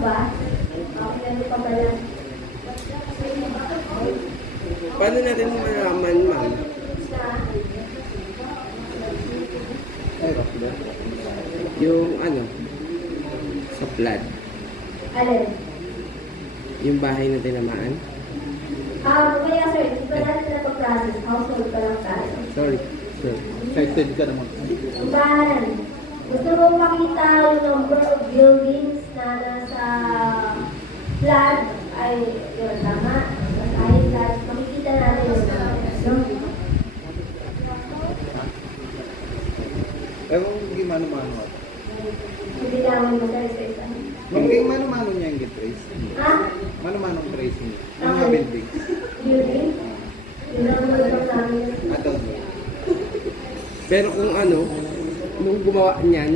ba? Ano pa ba yan? Paano natin malaman, ma'am? Yung ano, sa flood. Alin? Yung bahay na tinamaan. Kaya sir, di ba natin na process household pa lang tayo? Sorry, sir. Excited ka naman. Ibahan. Gusto mo makita yung number of buildings na nasa flood ay yun, tama. Nasa high flood. Makikita natin yun. No? Ewan ko yung mano-mano ako. Hindi naman mo sa isa-isa. Yung mano-mano niya yung get-trace. Ha? Mano-mano ang trace niya. Yung mga buildings. Building? Yun ang mga namin. Adult. Pero kung ano, nung gumawa niyan,